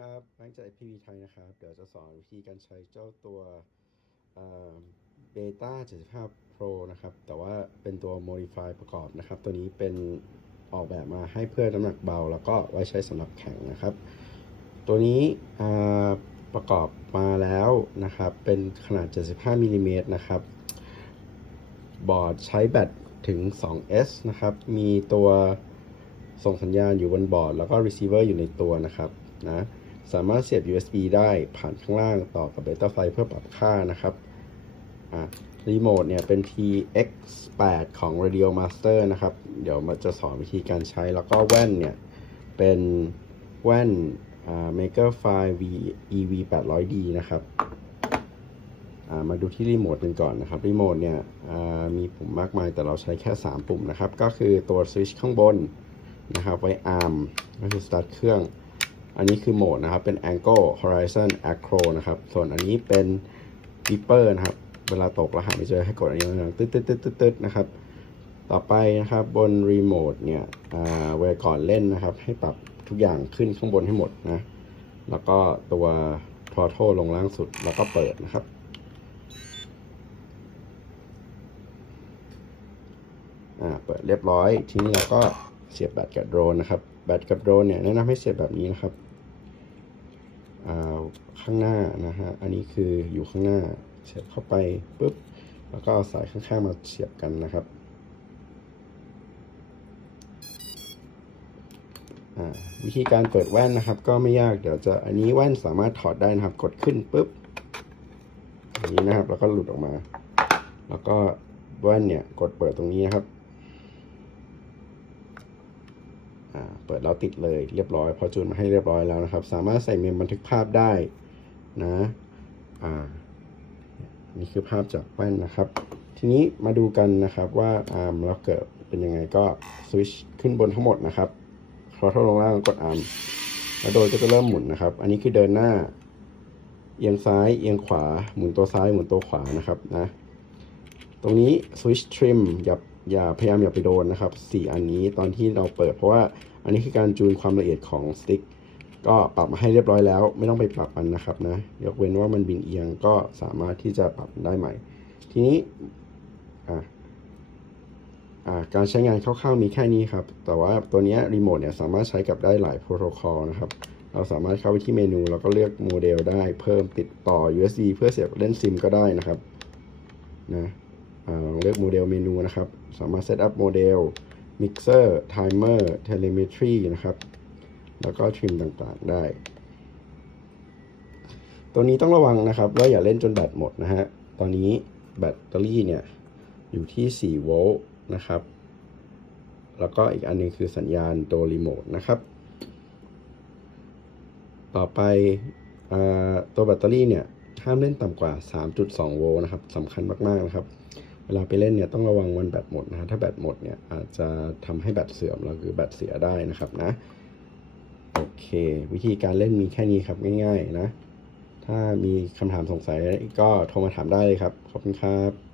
ครับแบงจาก IPV ไทยนะครับ เดี๋ยวจะสอนวิธีการใช้เจ้าตัวเบต้า75 Pro นะครับ แต่ว่าเป็นตัว Modify ประกอบนะครับ ตัวนี้เป็นออกแบบมาให้เพื่อน้ำหนักเบา แล้วก็ไว้ใช้สำหรับแข่งนะครับ ตัวนี้ประกอบมาแล้วนะครับ เป็นขนาด 75มิลลิเมตรนะครับ บอร์ดใช้แบตถึง 2S นะครับ มีตัวส่งสัญญาณอยู่บนบอร์ด แล้วก็ receiver อยู่ในตัวนะครับนะ สามารถเสียบ USB ได้ผ่านข้างล่างต่อกับ Beta ไฟเพื่อปรับค่านะครับอะรีโมทเนี่ยเป็น TX8 ของ Radio Master นะครับ เดี๋ยวมาจะสอนวิธีการใช้แล้วก็แว่นเนี่ย เป็นแว่นอ่า Maker File V EV 800D นะครับอ่ามาดูที่รีโมทกันก่อนนะครับรีโมทเนี่ยอ่ามีปุ่มมากมายแต่เราใช้แค่ 3 ปุ่มนะครับ ก็คือตัวสวิตช์ข้างบนนะครับ ไว้ ARM ก็คือ start เครื่อง อันนี้คือโหมดนะครับ เป็น Angle Horizon Acro นะครับ ส่วนอันนี้เป็น Beeper นะครับ เวลาตกแล้วหาไม่เจอให้กดอันนี้นะตึ๊ดตึ๊ดตึ๊ดตึ๊ดนะครับ ต่อไปนะครับบนรีโมทเนี่ยเวลาก่อนเล่นนะครับ ให้ปรับทุกอย่างขึ้นข้างบนให้หมดนะ แล้วก็ตัว throttle ลงล่างสุด แล้วก็เปิดนะครับอ่าเปิดเรียบร้อย ทีนี้เราก็เสียบแบตกับโดรนนะครับ แบตกับโดรนเนี่ยแนะนำให้เสียบแบบนี้นะครับ ข้างหน้านะฮะ อันนี้คืออยู่ข้างหน้า เสียบเข้าไปปุ๊บ แล้วก็เอาสายข้างๆมาเสียบกันนะครับอ่าวิธีการเปิดแว่นนะครับ ก็ไม่ยาก เดี๋ยวจะ อันนี้แว่นสามารถถอดได้นะครับ กดขึ้นปุ๊บอย่างนี้นะครับ แล้วก็หลุดออกมา แล้วก็แว่นเนี่ย กดเปิดตรงนี้นะครับ อ่า เปิดแล้วติดเลยเรียบร้อยพอจูนมาให้เรียบร้อยแล้วนะครับ สามารถใส่เมมบันทึกภาพได้นะอ่านี่คือภาพจากแว่นนะครับ ทีนี้มาดูกันนะครับว่าอาร์มแล้วเกิดเป็นยังไงก็สวิตช์ขึ้นบนทั้งหมดนะครับคอร์ทลงล่างกดอาร์มแล้วโดยก็จะเริ่มหมุนนะครับ อันนี้คือเดินหน้า เอียงซ้ายเอียงขวาหมุนตัวซ้ายหมุนตัวขวานะครับนะ ตรงนี้สวิตช์ทริมอย่า อย่าพยายามอย่าไปโดนนะครับสี่อันนี้ตอนที่เราเปิด เพราะว่าอันนี้คือการจูนความละเอียดของสติ๊กก็ปรับมาให้เรียบร้อยแล้ว ไม่ต้องไปปรับมันนะครับนะยกเว้นว่ามันบินเอียงก็สามารถที่จะปรับได้ใหม่ ทีนี้อ่าการใช้งานคร่าวๆมีแค่นี้ครับ แต่ว่าตัวนี้รีโมทเนี่ยสามารถใช้กับได้หลายโปรโตคอลนะครับ เราสามารถเข้าไปที่เมนู แล้วก็เลือกโมเดลได้เพิ่มติดต่อ USB เพื่อเสียบเล่นซิมก็ได้นะครับนะ ลองเลือกโมเดลเมนูนะครับ สามารถเซตอัพโมเดลมิกเซอร์ไทเมอร์เทเลเมตรีนะครับ แล้วก็ทริมต่างๆได้ ตัวนี้ต้องระวังนะครับว่าอย่าเล่นจนแบตหมดนะฮะ ตอนนี้แบตเตอรี่เนี่ย อยู่ที่ 4 โวลต์นะครับ แล้วก็อีกอันหนึงคือสัญญาณตัวรีโมทนะครับ ต่อไปอตัวแบตเตอรี่เนี่ยห้ามเล่นต่ำกว่า 3.2 โวลต์นะครับสำคัญมาก ๆ นะครับ วลาไปเล่นเนี่ยต้องระวังวันแบตหมดนะฮะถ้าแบตหมดเนี่ยอาจจะทำให้แบตเสื่อมเราคือแบตเสียได้นะครับนะโอเค วิธีการเล่นมีแค่นี้ครับง่าย ๆ นะ ถ้ามีคำถามสงสัยก็โทรมาถามได้เลยครับ ขอบคุณครับ